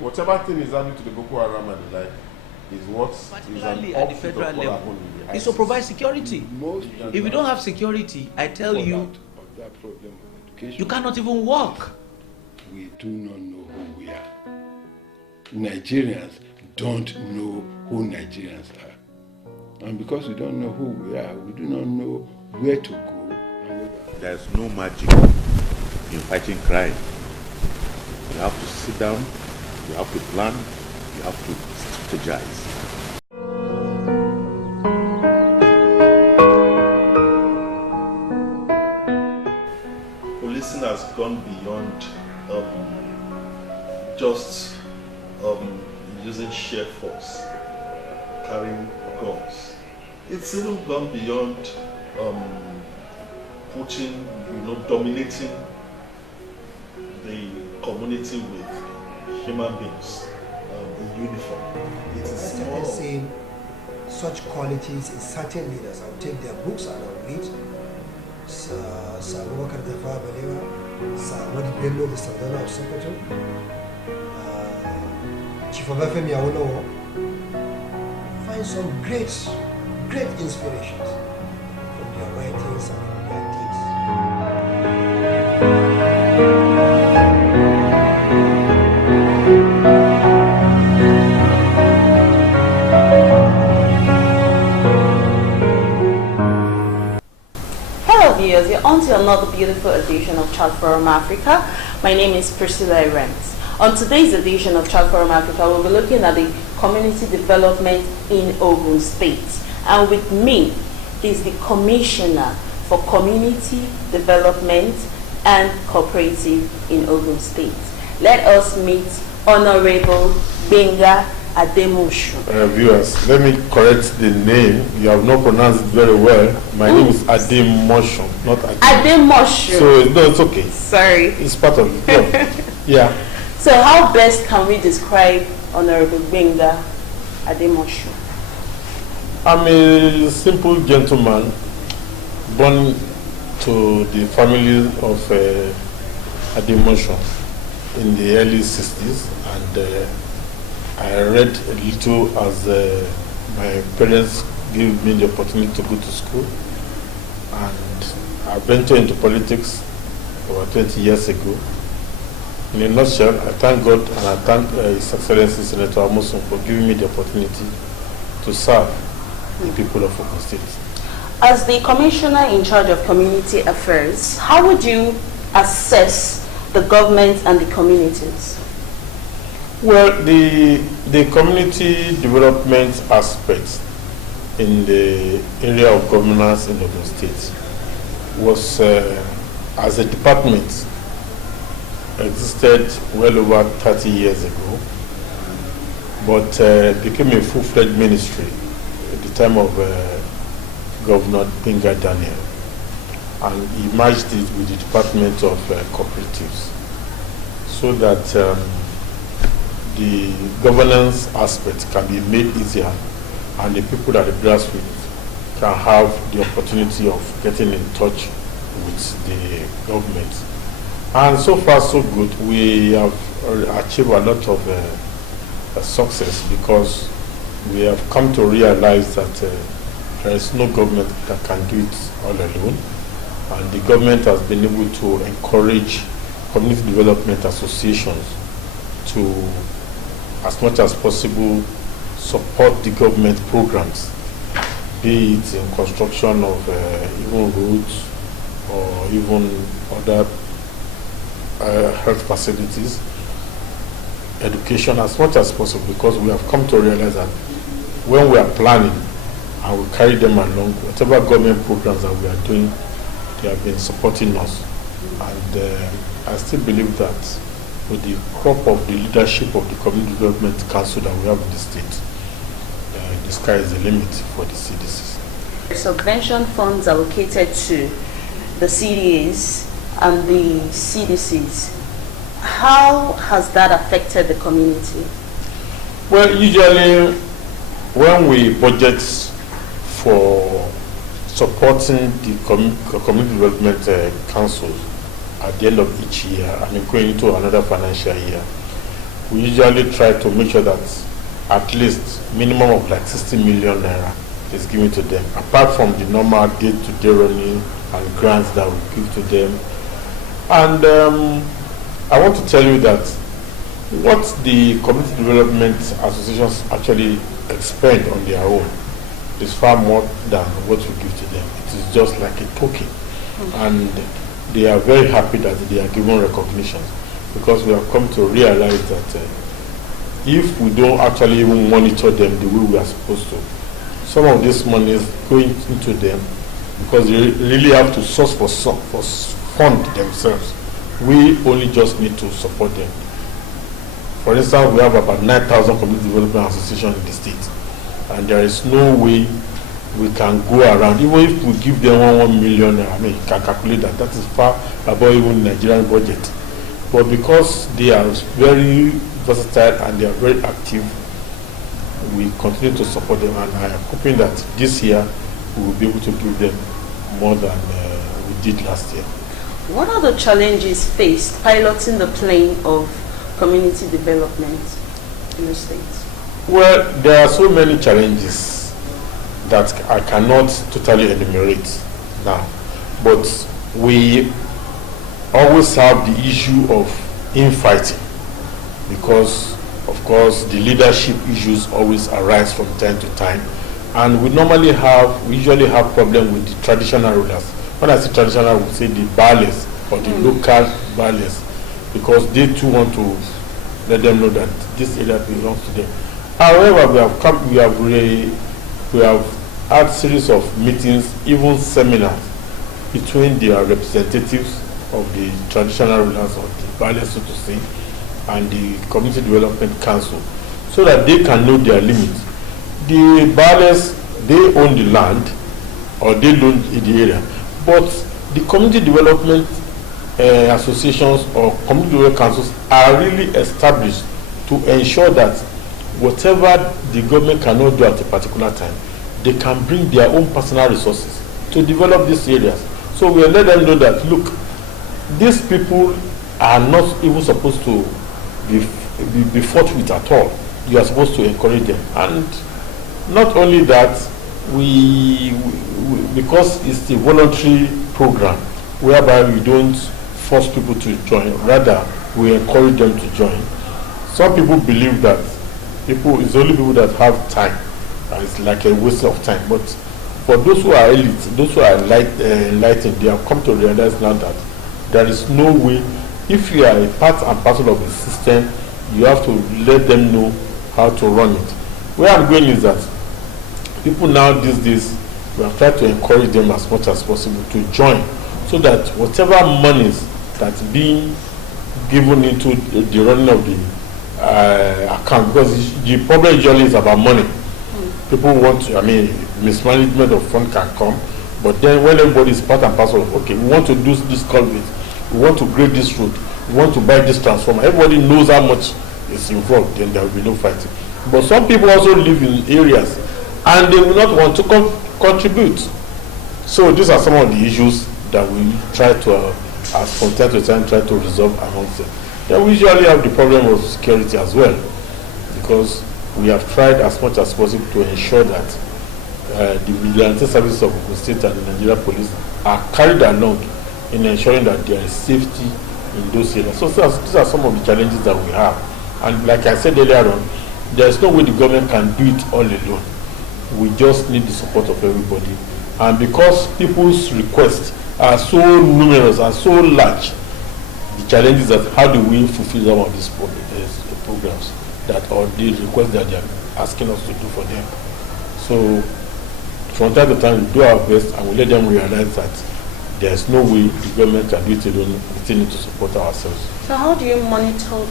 whatever thing is happening to the Boko Haram and the like is what particularly is at the federal level. It's to provide security. If you don't have security, I tell you, that problem of education, you cannot even walk. We do not know who we are. Nigerians don't know who Nigerians are. And because we don't know who we are, we do not know where to go. There's no magic in fighting crime. You have to sit down, you have to plan, you have to strategize. Policing has gone beyond just using sheer force, carrying guns. It's even gone beyond putting, dominating the community with human beings in uniform. It is more saying such qualities in certain leaders. I'll take their books and I'll read. Sir Abubakar Tafawa Balewa, Sir Ahmadu Bello, the Sardana of Sokoto, Chief Obafemi Awolowo. Find some great inspirations from their writings and from their deeds. Viewers, you're on to another beautiful edition of CHARTFORUM Africa. My name is Priscilla Rems. On today's edition of CHARTFORUM Africa, we'll be looking at the community development in Ogun State. And with me is the Commissioner for Community Development and Cooperative in Ogun State. Let us meet Honorable Gbenga Ademoshun. Viewers, let me correct the name. You have not pronounced it very well. My name is Ademoshun, not Ademoshun. So it's okay. Sorry. It's part of the job. Yeah. So how best can we describe Honorable Gbenga Ademoshun? I'm a simple gentleman born to the family of Ademoshun in the early 60s, and I read a little as my parents gave me the opportunity to go to school, and I ventured into politics over 20 years ago. In a nutshell, I thank God and I thank His Excellency Senator Amosun for giving me the opportunity to serve the people of Ogun State. As the Commissioner in charge of Community Affairs, how would you assess the government and the communities? Well, the community development aspect in the area of governance in Ogun State was, as a department, existed well over 30 years ago, but became a full-fledged ministry at the time of Governor Gbenga Daniel, and he merged it with the Department of Coperatives, so that the governance aspect can be made easier, and the people at the grassroots can have the opportunity of getting in touch with the government. And so far so good. We have achieved a lot of success, because we have come to realize that there is no government that can do it all alone, and the government has been able to encourage community development associations to, as much as possible, support the government programs, be it in construction of even roads or even other health facilities, education, as much as possible, because we have come to realize that when we are planning and we carry them along, whatever government programs that we are doing, they have been supporting us. And I still believe that with the crop of the leadership of the Community Development Council that we have in the state, the sky is the limit for the CDCs. Subvention funds allocated to the CDA'S and the CDCs, how has that affected the community? Well, usually when we budget for supporting the Community Development Council at the end of each year and going into another financial year, we usually try to make sure that at least minimum of like 60 million naira is given to them, apart from the normal day-to-day running and grants that we give to them. And I want to tell you that what the community development associations actually expend on their own is far more than what we give to them. It is just like a token. And they are very happy that they are given recognition, because we have come to realize that if we don't actually even monitor them the way we are supposed to, some of this money is going into them because they really have to source for fund themselves. We only just need to support them. For instance, we have about 9,000 community development associations in the state, and there is no way we can go around. Even if we give them 1 million, I mean, you can calculate that. That is far above even the Nigerian budget. But because they are very versatile and they are very active, we continue to support them, and I am hoping that this year we will be able to give them more than we did last year. What are the challenges faced piloting the plane of community development in the state? Well, there are so many challenges that I cannot totally enumerate now, but we always have the issue of infighting, because of course the leadership issues always arise from time to time, and we usually have problem with the traditional rulers. When I say traditional, I would say the bales or the local bales, because they too want to let them know that this area belongs to them. However, we have had series of meetings, even seminars, between their representatives of the traditional rulers of the bales, so to say, and the Community Development Council, so that they can know their limits. The bales, they own the land or they own the area, but the community development associations or community development councils are really established to ensure that whatever the government cannot do at a particular time, they can bring their own personal resources to develop these areas. So we let them know that, look, these people are not even supposed to be fought with at all. You are supposed to encourage them. And not only that, because it's a voluntary program whereby we don't force people to join, rather we encourage them to join. Some people believe that it's only people that have time, and it's like a waste of time. But for those who are elite, those who are enlightened, they have come to realize now that there is no way. If you are a part and parcel of the system, you have to let them know how to run it. Where I'm going is that people now these days, we have tried to encourage them as much as possible to join, so that whatever monies that's being given into the running of the account, because the problem usually is about money. People want to, mismanagement of fund can come, but then when everybody is part and parcel of, okay, we want to do this culvert, we want to grade this road, we want to buy this transformer, everybody knows how much is involved, then there will be no fighting. But some people also live in areas and they will not want to contribute. So these are some of the issues that we try to, as from time to time, try to resolve amongst them. Then we usually have the problem of security as well, because we have tried as much as possible to ensure that the vigilante services of Ogun State and the Nigeria Police are carried along in ensuring that there is safety in those areas. So these are some of the challenges that we have. And like I said earlier on, there is no way the government can do it all alone. We just need the support of everybody. And because people's requests are so numerous and so large, the challenge is that how do we fulfill some of these programs that, or the requests that they are asking us to do for them. So from time to time we do our best and we let them realize that there is no way the government can do it alone. We still need to support ourselves. So how do you monitor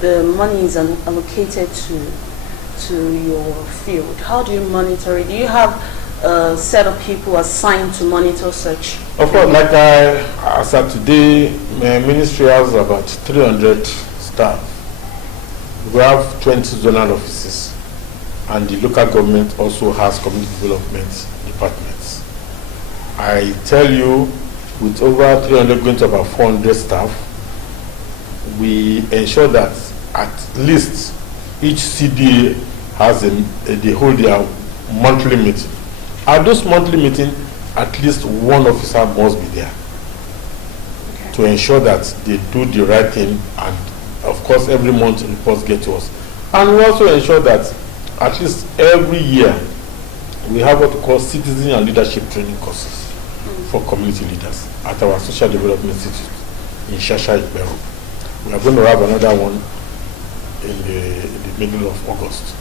the monies allocated to your field? How do you monitor it? Do you have a set of people assigned to monitor such? Of course, like as of today, my ministry has about 300 staff. We have 20 zonal offices, and the local government also has community development departments. I tell you, with over 300 going to about 400 staff, we ensure that at least each CDA has they hold their monthly meeting. At those monthly meetings, at least one officer must be there to ensure that they do the right thing, and of course every month reports get to us. And we also ensure that at least every year we have what we call citizen and leadership training courses for community leaders at our Social Development Institute in Shasha Igbero. We are going to have another one in the middle of August.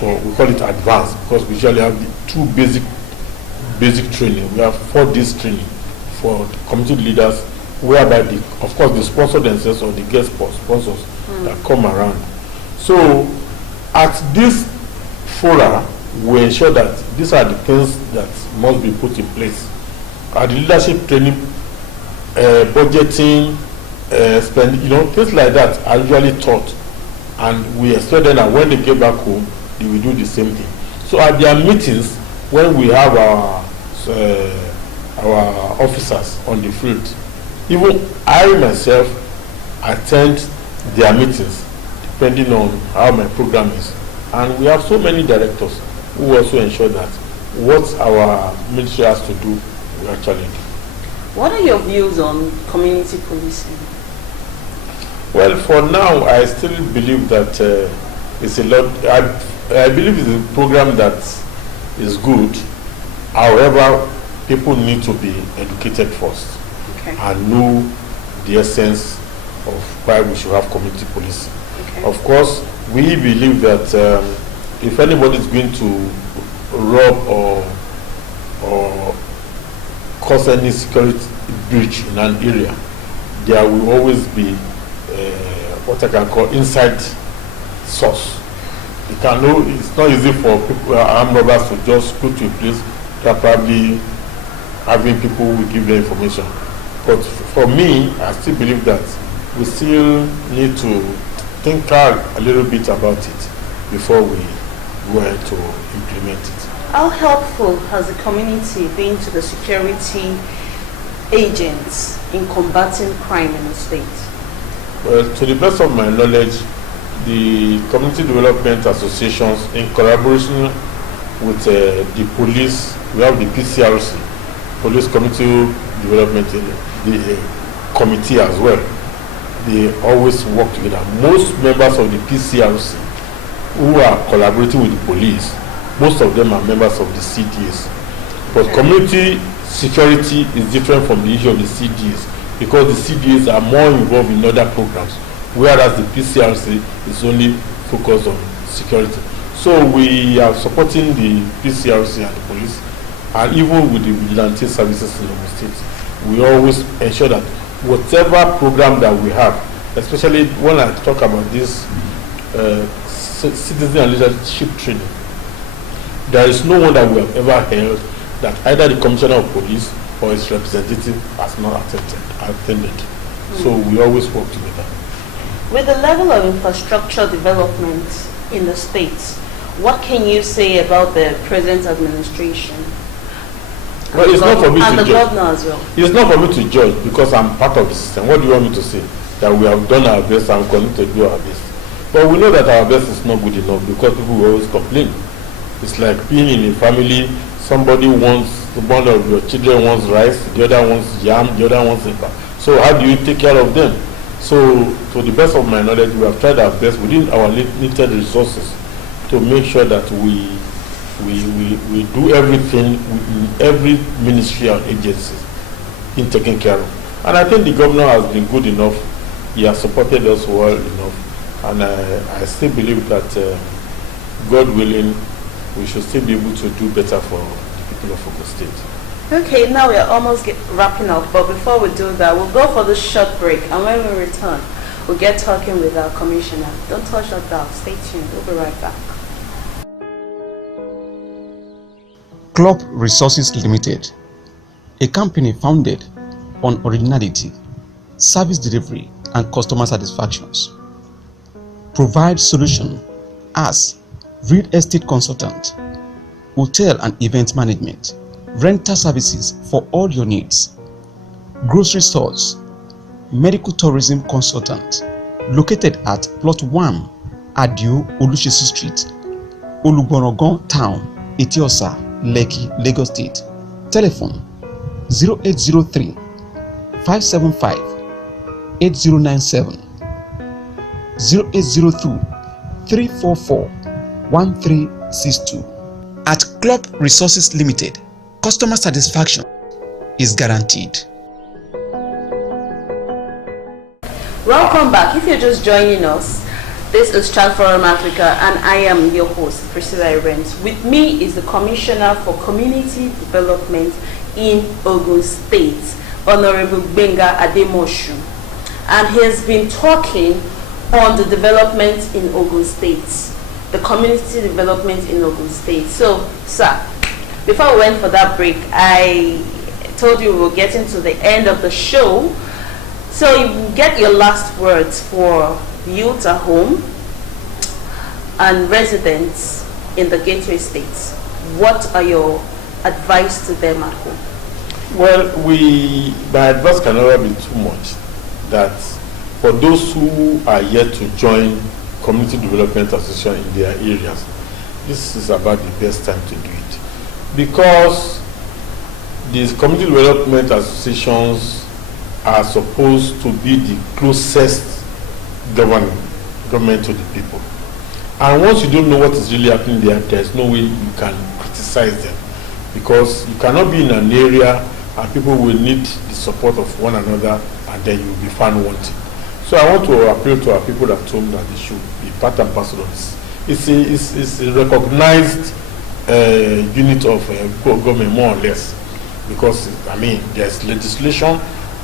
We call it advanced, because we usually have the two basic training. We have 4 days training for the community leaders, whereby of course the sponsor themselves or the guest sponsors that come around. So at this fora, we ensure that these are the things that must be put in place. At the leadership training, budgeting, spend, things like that are usually taught, and we expect them that when they get back home, they will do the same thing. So at their meetings, when we have our officers on the field, even I myself attend their meetings depending on how my program is. And we have so many directors who also ensure that what our ministry has to do, we actually do. What are your views on community policing? Well, for now, I still believe that it's a lot. I believe it's a program that is good. However, people need to be educated first and know the essence of why we should have community policing. Of course, we believe that if anybody is going to rob or cause any security breach in an area, there will always be what I can call inside source. You can know it's not easy for people, armed robbers, to just go to a place that probably having people who will give them information. But for me, I still believe that we still need to think a little bit about it before we go ahead to implement it. How helpful has the community been to the security agents in combating crime in the state? Well, to the best of my knowledge, the community development associations, in collaboration with the police, we have the PCRC, Police Community Development the Committee as well. They always work together. Most members of the PCRC who are collaborating with the police, most of them are members of the CDA'S. But community security is different from the issue of the CDA'S, because the CDA'S are more involved in other programs, whereas the PCRC is only focused on security. So we are supporting the PCRC and the police, and even with the vigilante services in the state. We always ensure that whatever program that we have, especially when I talk about this citizen and leadership training, there is no one that we have ever held that either the commissioner of police or his representative has not attended. So we always work together. With the level of infrastructure development in the states, what can you say about the present administration? Well, it's not for me to judge. And the governor as well. It's not for me to judge, because I'm part of the system. What do you want me to say? That we have done our best and continue to do our best. But we know that our best is not good enough, because people will always complain. It's like being in a family. Somebody wants, one of your children wants rice, the other wants yam, the other wants paper. So how do you take care of them? So to the best of my knowledge, we have tried our best within our limited resources to make sure that we do everything in every ministry and agency in taking care of. And I think the governor has been good enough. He has supported us well enough. And I still believe that, God willing, we should still be able to do better for the people of Ogun State. Okay, now we are almost wrapping up. But before we do that, we'll go for the short break. And when we return, we'll get talking with our commissioner. Don't touch that dial. Stay tuned. We'll be right back. Club Resources Limited, a company founded on originality, service delivery, and customer satisfactions. Provide solution as real estate consultant, hotel and event management, rental services for all your needs, grocery stores, medical tourism consultant, located at Plot 1, Adio Olushesi Street, Olugborogon Town, Etiosa, Lekki, Lagos State. Telephone 0803 575 8097, 0802 344 1362. At Club Resources Limited, customer satisfaction is guaranteed. Welcome back. If you're just joining us, this is CHARTFORUM Africa and I am your host, Priscilla Irens. With me is the Commissioner for Community Development in Ogun State, Honorable Gbenga Ademoshun. And he has been talking on the development in Ogun State, the community development in Ogun State. So, sir, before we went for that break, I told you we were getting to the end of the show. So you get your last words for youth at home and residents in the gateway states. What are your advice to them at home? Well, my advice can never be too much. That for those who are yet to join community development association in their areas, this is about the best time to do it, because these community development associations are supposed to be the closest government to the people. And once you don't know what is really happening there, there's no way you can criticize them, because you cannot be in an area and people will need the support of one another and then you will be found wanting. So I want to appeal to our people at home that they should be part and parcel of this. It's a recognized unit of government, more or less, because I mean there's legislation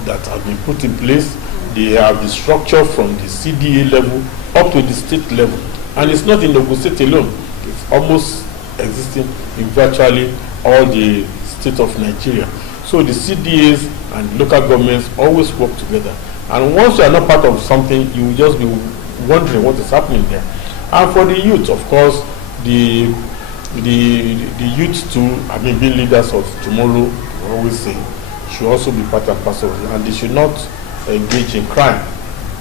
that have been put in place. They have the structure from the CDA level up to the state level, and it's not in the Ogun State alone. It's almost existing in virtually all the states of Nigeria. So the CDAs and local governments always work together, and once you are not part of something, you will just be wondering what is happening there. And for the youth, of course, the youth too, I mean, being leaders of tomorrow, we always say, should also be part and parcel, and they should not engage in crime.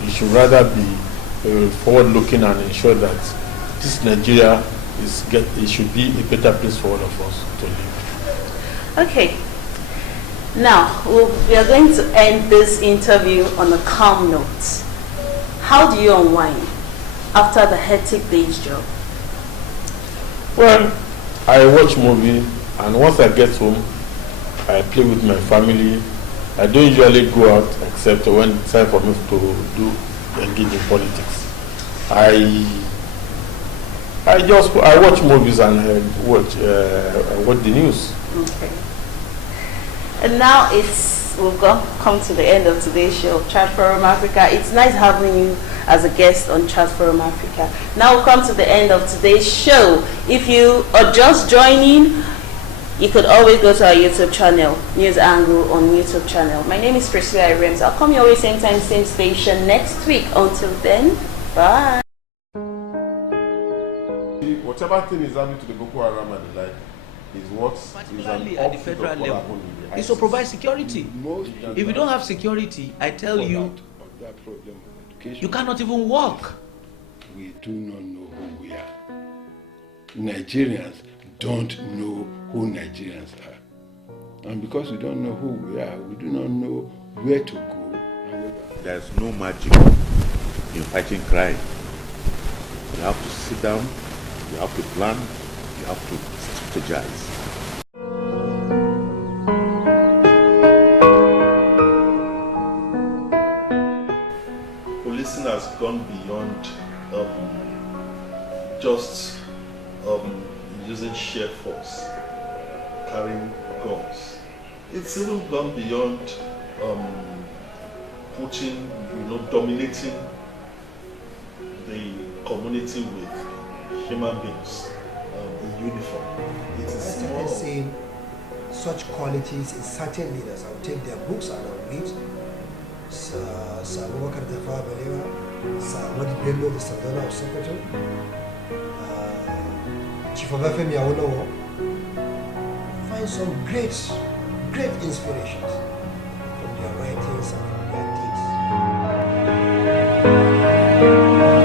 They should rather be forward-looking and ensure that this Nigeria it should be a better place for all of us to live. Okay. Now we are going to end this interview on a calm note. How do you unwind after the hectic day's job? Well, I watch movie, and once I get home, I play with my family. I don't usually go out except when it's time for me to engage in politics. I watch movies and watch the news. Okay. And now we've come to the end of today's show of CHARTFORUM Africa. It's nice having you as a guest on CHARTFORUM Africa. Now we've come to the end of today's show. If you are just joining, you could always go to our YouTube channel, News Angle on YouTube channel. My name is Priscilla Irens. I'll come your way same time, same station next week. Until then, bye. Whatever thing is happening to the Boko Haram and the like is what particularly at the federal level. It's to provide security. If you don't have security, I tell you, you cannot even walk. We do not know who we are. Nigerians don't know who Nigerians are. And because we don't know who we are, we do not know where to go. There's no magic in fighting crime. You have to sit down, you have to plan, you have to strategize. Policing has gone beyond just using sheer force, carrying guns. It's even gone beyond dominating the community with human beings in uniform. It is I say such qualities in certain leaders. I'll take their books and I'll read. CHARTFORUM AFRICA, State.He, the Secretary, Chief of FM Yawolowo. Find some great inspirations from their writings and from their deeds. you.